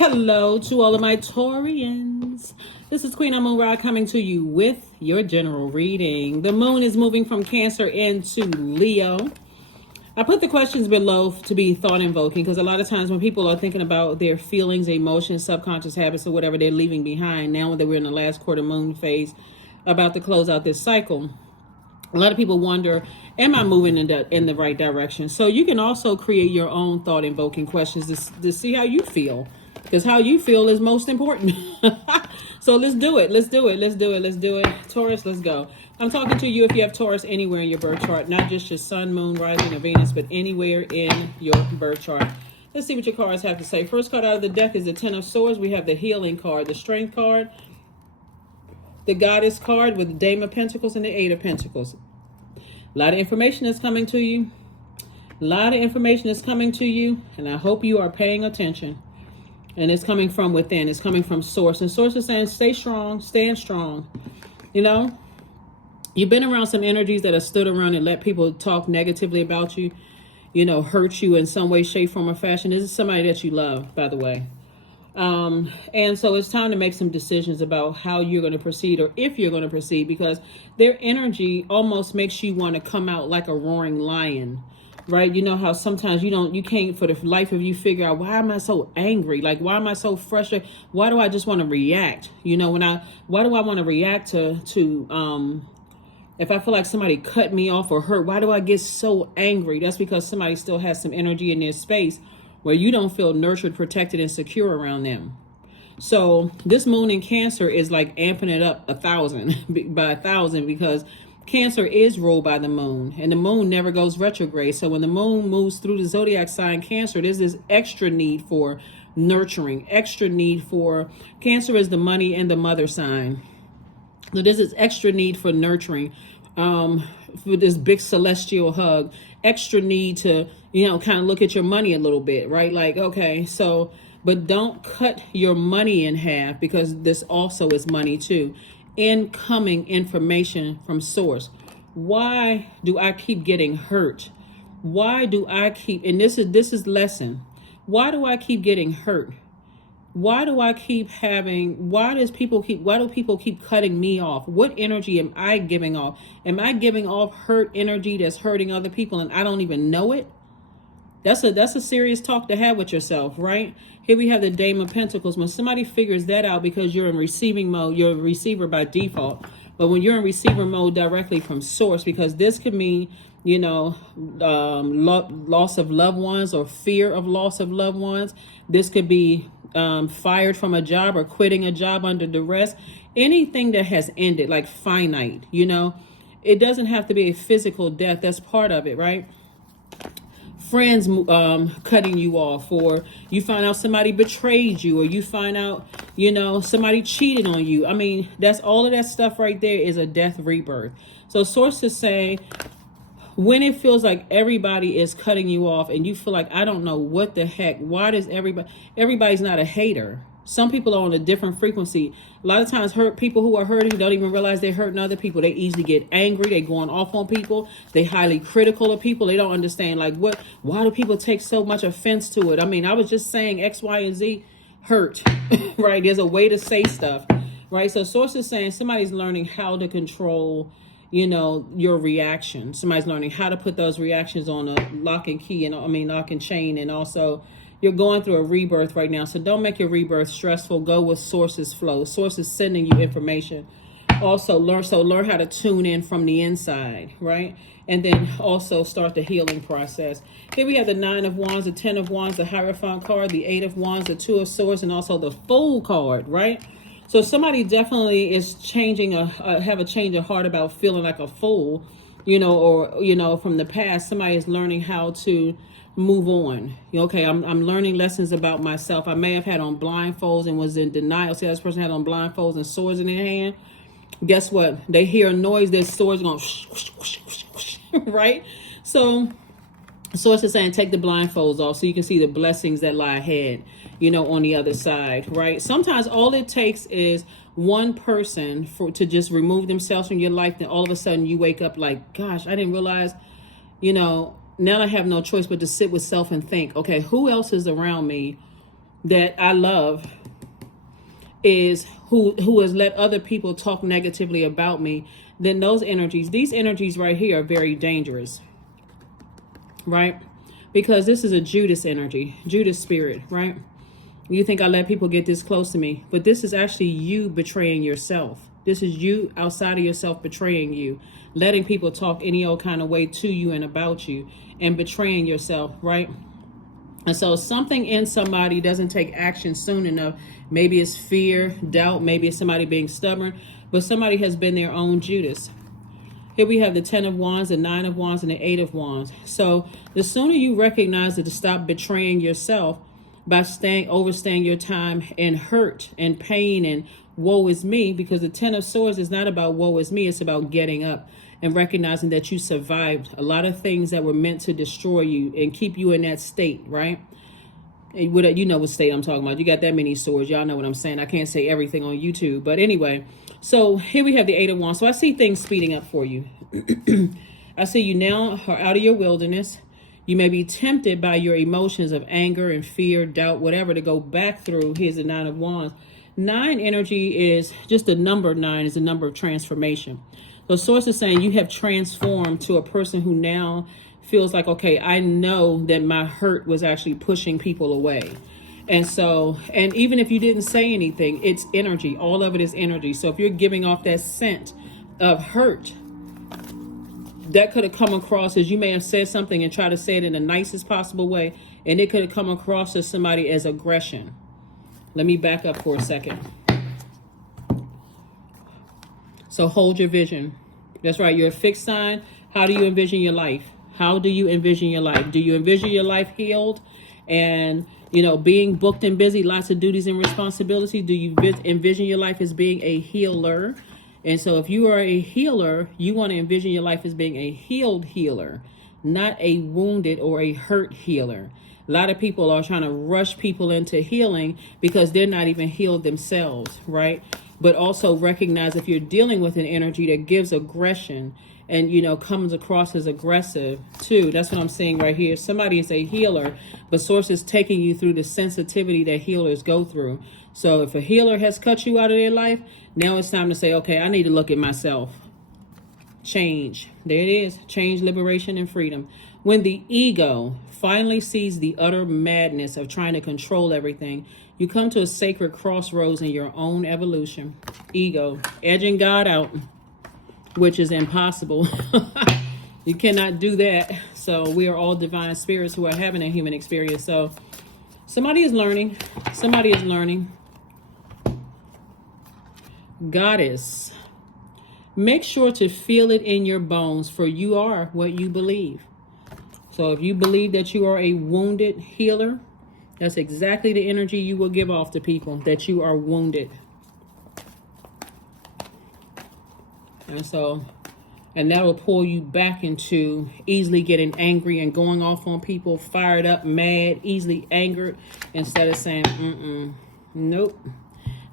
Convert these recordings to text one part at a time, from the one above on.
Hello to all of my Taurians. This is Queen Amun Ra coming to you with your general reading. The moon is moving from Cancer into Leo. I put the questions below to be thought invoking because a lot of times when people are thinking about their feelings, emotions, subconscious habits, or whatever they're leaving behind, now that we're in the last quarter moon phase about to close out this cycle, a lot of people wonder, am I moving in the right direction? So you can also create your own thought invoking questions to see how you feel, because how you feel is most important. So let's do it. Let's do it. Taurus, let's go. I'm talking to you if you have Taurus anywhere in your birth chart, not just your sun, moon, rising, or Venus, but anywhere in your birth chart. Let's see what your cards have to say. First card out of the deck is the Ten of Swords. We have the Healing card, the Strength card, the Goddess card with the Dame of Pentacles and the Eight of Pentacles. A lot of information is coming to you. And I hope you are paying attention. And it's coming from within. It's coming from Source. And Source is saying, stay strong, stand strong. You know, you've been around some energies that have stood around and let people talk negatively about you, you know, hurt you in some way, shape, form, or fashion. This is somebody that you love, by the way. And so it's time to make some decisions about how you're going to proceed, or if you're going to proceed, because their energy almost makes you want to come out like a roaring lion, right? You know how sometimes you can't for the life of you figure out, why am I so angry? Like, why am I so frustrated? Why do I just want to react? You know, why do I want to react to if I feel like somebody cut me off or hurt, why do I get so angry? That's because somebody still has some energy in their space where you don't feel nurtured, protected, and secure around them. So this moon in Cancer is like amping it up 1,000 by 1,000, because Cancer is ruled by the moon, and the moon never goes retrograde. So when the moon moves through the zodiac sign Cancer, there's this extra need for nurturing, extra need for, Cancer is the money and the mother sign. So there's this extra need for nurturing, for this big celestial hug, extra need to, you know, kind of look at your money a little bit, right? Like, okay, so, but don't cut your money in half, because this also is money too. Incoming information from Source. Why do I keep getting hurt? Why do I keep, and this is lesson. Why do I keep getting hurt? Why do people keep cutting me off? What energy am I giving off? Am I giving off hurt energy that's hurting other people and I don't even know it? That's a serious talk to have with yourself, right? Here we have the Dame of Pentacles. When somebody figures that out, because you're in receiving mode, you're a receiver by default. But when you're in receiver mode directly from Source, because this could mean, you know, loss of loved ones or fear of loss of loved ones. This could be fired from a job or quitting a job under duress. Anything that has ended, like finite, you know, it doesn't have to be a physical death. That's part of it, right? Friends cutting you off, or you find out somebody betrayed you, or you find out, you know, somebody cheated on you. I mean, that's all of that stuff right there is a death rebirth. So Source is saying, when it feels like everybody is cutting you off and you feel like, I don't know what the heck, why does everybody's not a hater. Some people are on a different frequency. A lot of times people who are hurting don't even realize they're hurting other people. They easily get angry. They're going off on people. They highly critical of people. They don't understand, like, why do people take so much offense to it? I mean, I was just saying X, Y, and Z hurt, right? There's a way to say stuff, right? So Source is saying somebody's learning how to control, you know, your reaction. Somebody's learning how to put those reactions on a lock and chain. And also you're going through a rebirth right now. So don't make your rebirth stressful. Go with Source's flow. Source is sending you information. Also learn how to tune in from the inside, right? And then also start the healing process. Here we have the Nine of Wands, the Ten of Wands, the Hierophant card, the Eight of Wands, the Two of Swords, and also the Fool card, right? So somebody definitely is have a change of heart about feeling like a fool, you know, or, you know, from the past. Somebody is learning how to move on. Okay, I'm learning lessons about myself. I may have had on blindfolds and was in denial. See, this person had on blindfolds and swords in their hand. Guess what? They hear a noise, their swords going right? So Source is saying, take the blindfolds off so you can see the blessings that lie ahead, you know, on the other side, right? Sometimes all it takes is one person to just remove themselves from your life. Then all of a sudden you wake up like, gosh, I didn't realize, you know, now I have no choice but to sit with self and think, okay, who else is around me that I love is who has let other people talk negatively about me, then these energies right here are very dangerous, right? Because this is a Judas energy, Judas spirit, right? You think I let people get this close to me, but this is actually you betraying yourself. This is you outside of yourself betraying you, letting people talk any old kind of way to you and about you, and betraying yourself, right? And so something in somebody doesn't take action soon enough. Maybe it's fear, doubt, maybe it's somebody being stubborn, but somebody has been their own Judas. Here we have the 10 of Wands, the 9 of Wands, and the 8 of Wands. So the sooner you recognize it, to stop betraying yourself by overstaying your time in hurt and pain and woe is me, because the 10 of Swords is not about woe is me, it's about getting up and recognizing that you survived a lot of things that were meant to destroy you and keep you in that state, right? And you know what state I'm talking about. You got that many swords. Y'all know what I'm saying. I can't say everything on YouTube. But anyway, so here we have the 8 of Wands. So I see things speeding up for you. I see you now are out of your wilderness. You may be tempted by your emotions of anger and fear, doubt, whatever, to go back through. Here's the 9 of Wands. 9 energy is just the number 9 is a number of transformation. So Source is saying you have transformed to a person who now feels like, okay, I know that my hurt was actually pushing people away. And so, and even if you didn't say anything, it's energy. All of it is energy. So if you're giving off that scent of hurt, that could have come across as you may have said something and try to say it in the nicest possible way. And it could have come across as somebody as aggression. Let me back up for a second. So hold your vision. That's right. You're a fixed sign. How do you envision your life? How do you envision your life? Do you envision your life healed and, you know, being booked and busy, lots of duties and responsibilities? Do you envision your life as being a healer? And so if you are a healer, you want to envision your life as being a healed healer, not a wounded or a hurt healer. A lot of people are trying to rush people into healing because they're not even healed themselves, right? But also recognize if you're dealing with an energy that gives aggression and, you know, comes across as aggressive too. That's what I'm seeing right here. Somebody is a healer, but Source is taking you through the sensitivity that healers go through. So if a healer has cut you out of their life, now it's time to say, okay, I need to look at myself. Change. There it is. Change, liberation, and freedom. When the ego finally sees the utter madness of trying to control everything, you come to a sacred crossroads in your own evolution. Ego, edging God out, which is impossible. You cannot do that. So we are all divine spirits who are having a human experience. So somebody is learning. Somebody is learning. Goddess, make sure to feel it in your bones, for you are what you believe. So if you believe that you are a wounded healer, that's exactly the energy you will give off to people, that you are wounded. And so, and that will pull you back into easily getting angry and going off on people, fired up, mad, easily angered, instead of saying, nope,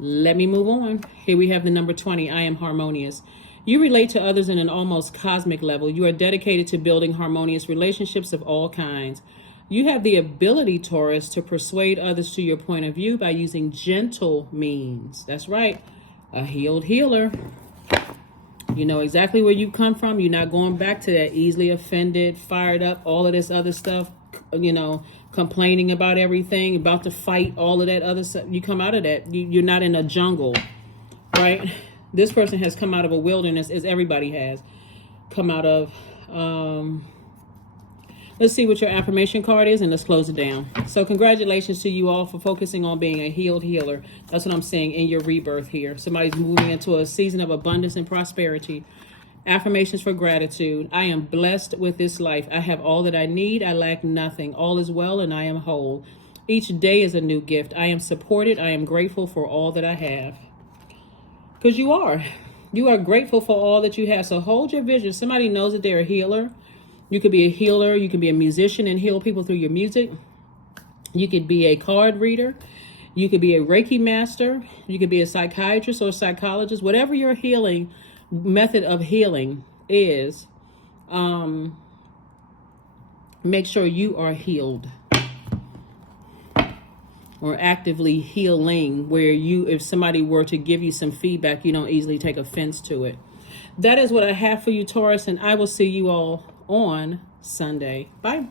let me move on. Here we have the number 20, I am harmonious. You relate to others in an almost cosmic level. You are dedicated to building harmonious relationships of all kinds. You have the ability, Taurus, to persuade others to your point of view by using gentle means. That's right, a healed healer. You know exactly where you come from. You're not going back to that easily offended, fired up, all of this other stuff, you know, complaining about everything, about to fight, all of that other stuff. You come out of that. You're not in a jungle, right? This person has come out of a wilderness, as everybody has come out of. Let's see what your affirmation card is, and let's close it down. So congratulations to you all for focusing on being a healed healer. That's what I'm saying in your rebirth here. Somebody's moving into a season of abundance and prosperity. Affirmations for gratitude. I am blessed with this life. I have all that I need. I lack nothing. All is well and I am whole. Each day is a new gift. I am supported. I am grateful for all that I have. Because you are. You are grateful for all that you have. So hold your vision. Somebody knows that they're a healer. You could be a healer. You can be a musician and heal people through your music. You could be a card reader. You could be a Reiki master. You could be a psychiatrist or a psychologist. Whatever your healing method of healing is, make sure you are healed. or actively healing, where if somebody were to give you some feedback, you don't easily take offense to it. That is what I have for you, Taurus, and I will see you all on Sunday. Bye.